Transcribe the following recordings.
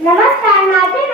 नमस्कार माझे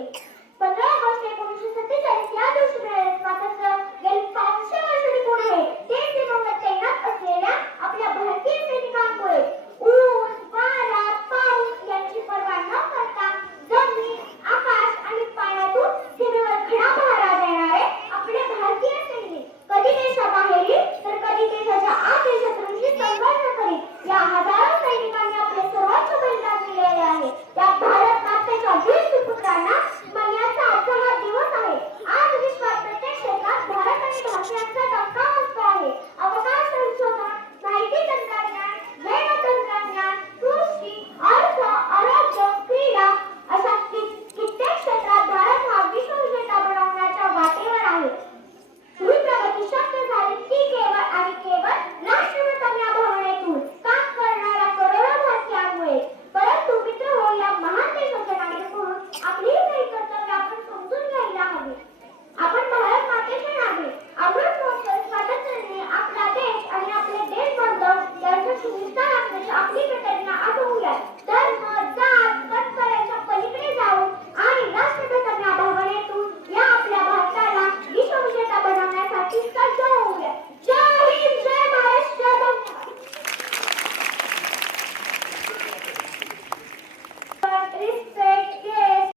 you.